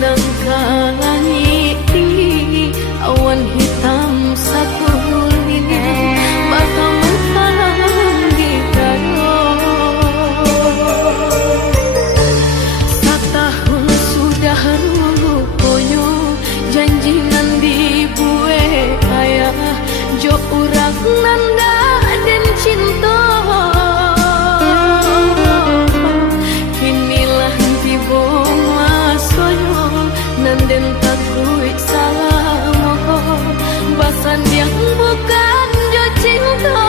pandang ke langit tinggi, awan hitam sakulina bakal menghalang di dado. Satahun sudah rupanya janjinan dibuat ayah, jo urang nanda dan cinta. Kinilah tiba masanya nanden takui salah moho, basan yang bukan jo cinta.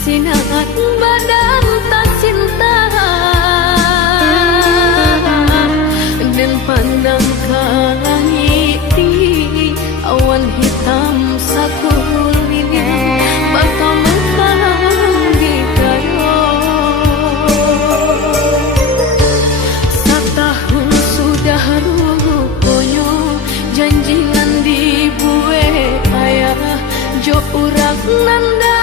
Sinat badan tak cinta dan pandang ke langit tinggi, awan hitam sakulina bakal menghalang di dado. Satahun sudah rupanya janjinan dibuat ayah, jo urang nanda